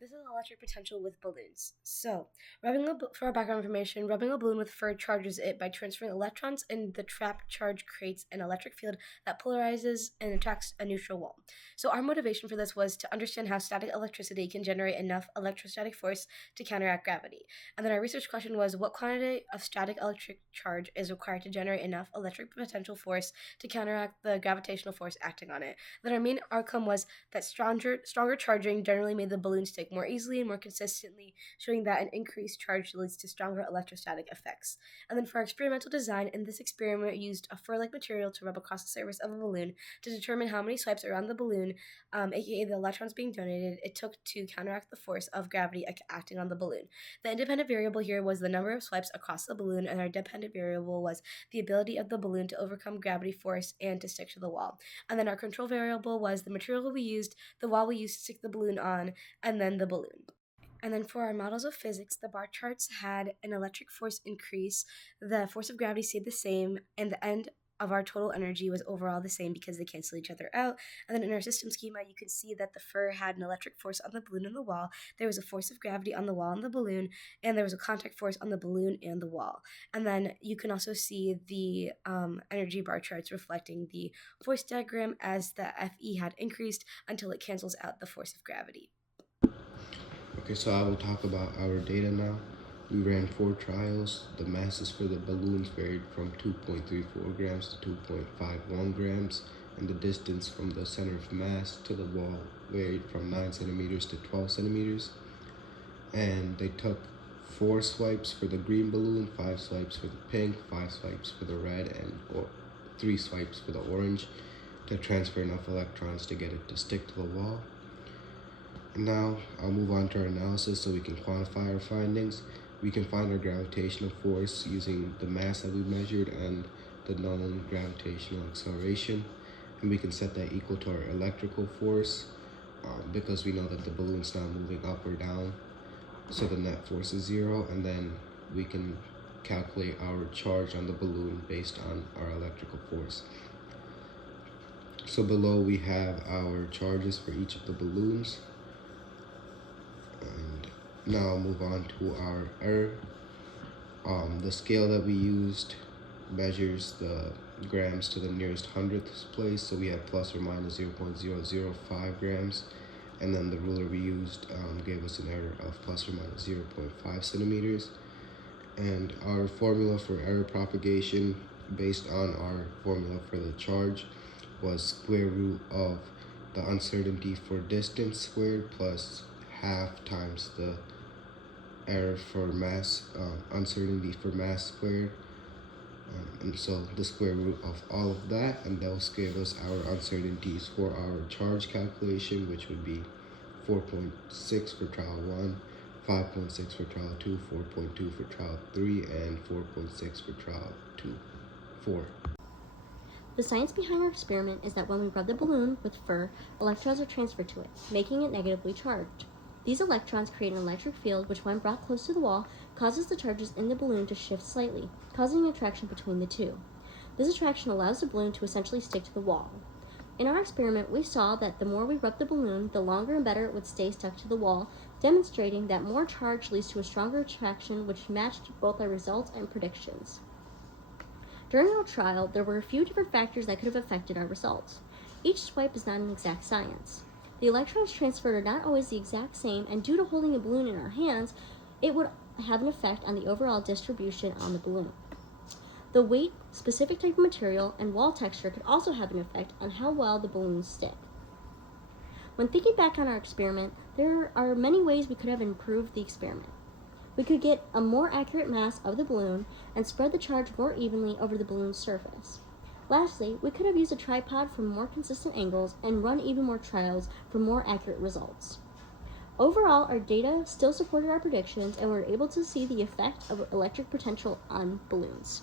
This is electric potential with balloons. So, for our background information, rubbing a balloon with fur charges it by transferring electrons, and the trapped charge creates an electric field that polarizes and attracts a neutral wall. So, our motivation for this was to understand how static electricity can generate enough electrostatic force to counteract gravity. And then our research question was, what quantity of static electric charge is required to generate enough electric potential force to counteract the gravitational force acting on it? Then our main outcome was that stronger charging generally made the balloon stick more easily and more consistently, showing that an increased charge leads to stronger electrostatic effects. And then for our experimental design, in this experiment, we used a fur-like material to rub across the surface of a balloon to determine how many swipes around the balloon, aka the electrons being donated, it took to counteract the force of gravity acting on the balloon. The independent variable here was the number of swipes across the balloon, and our dependent variable was the ability of the balloon to overcome gravity force and to stick to the wall. And then our control variable was the material we used, the wall we used to stick the balloon on, and then the balloon. And then for our models of physics, the bar charts had an electric force increase, the force of gravity stayed the same, and the end of our total energy was overall the same because they cancel each other out. And then in our system schema, you can see that the fur had an electric force on the balloon and the wall, there was a force of gravity on the wall and the balloon, and there was a contact force on the balloon and the wall. And then you can also see the energy bar charts reflecting the force diagram as the Fe had increased until it cancels out the force of gravity. Okay, so I will talk about our data now. We ran 4 trials. The masses for the balloons varied from 2.34 grams to 2.51 grams, and the distance from the center of mass to the wall varied from 9 centimeters to 12 centimeters. And they took 4 swipes for the green balloon, 5 swipes for the pink, 5 swipes for the red, and 3 swipes for the orange to transfer enough electrons to get it to stick to the wall. And now I'll move on to our analysis so we can quantify our findings. We can find our gravitational force using the mass that we measured and the known gravitational acceleration. And we can set that equal to our electrical force because we know that the balloon's not moving up or down. So the net force is 0, and then we can calculate our charge on the balloon based on our electrical force. So below we have our charges for each of the balloons. And now I'll move on to our error. The scale that we used measures the grams to the nearest hundredths place, so we have plus or minus 0.005 grams, and then the ruler we used gave us an error of plus or minus 0.5 centimeters. And our formula for error propagation based on our formula for the charge was square root of the uncertainty for distance squared plus half times the error for mass, uncertainty for mass squared. And so the square root of all of that, and those gave us our uncertainties for our charge calculation, which would be 4.6 for trial 1, 5.6 for trial 2, 4.2 for trial 3, and 4.6 for trial 4. The science behind our experiment is that when we rub the balloon with fur, electrons are transferred to it, making it negatively charged. These electrons create an electric field which, when brought close to the wall, causes the charges in the balloon to shift slightly, causing an attraction between the two. This attraction allows the balloon to essentially stick to the wall. In our experiment, we saw that the more we rubbed the balloon, the longer and better it would stay stuck to the wall, demonstrating that more charge leads to a stronger attraction, which matched both our results and predictions. During our trial, there were a few different factors that could have affected our results. Each swipe is not an exact science. The electrons transferred are not always the exact same, and due to holding a balloon in our hands, it would have an effect on the overall distribution on the balloon. The weight, specific type of material, and wall texture could also have an effect on how well the balloons stick. When thinking back on our experiment, there are many ways we could have improved the experiment. We could get a more accurate mass of the balloon and spread the charge more evenly over the balloon's surface. Lastly, we could have used a tripod for more consistent angles and run even more trials for more accurate results. Overall, our data still supported our predictions, and we were able to see the effect of electric potential on balloons.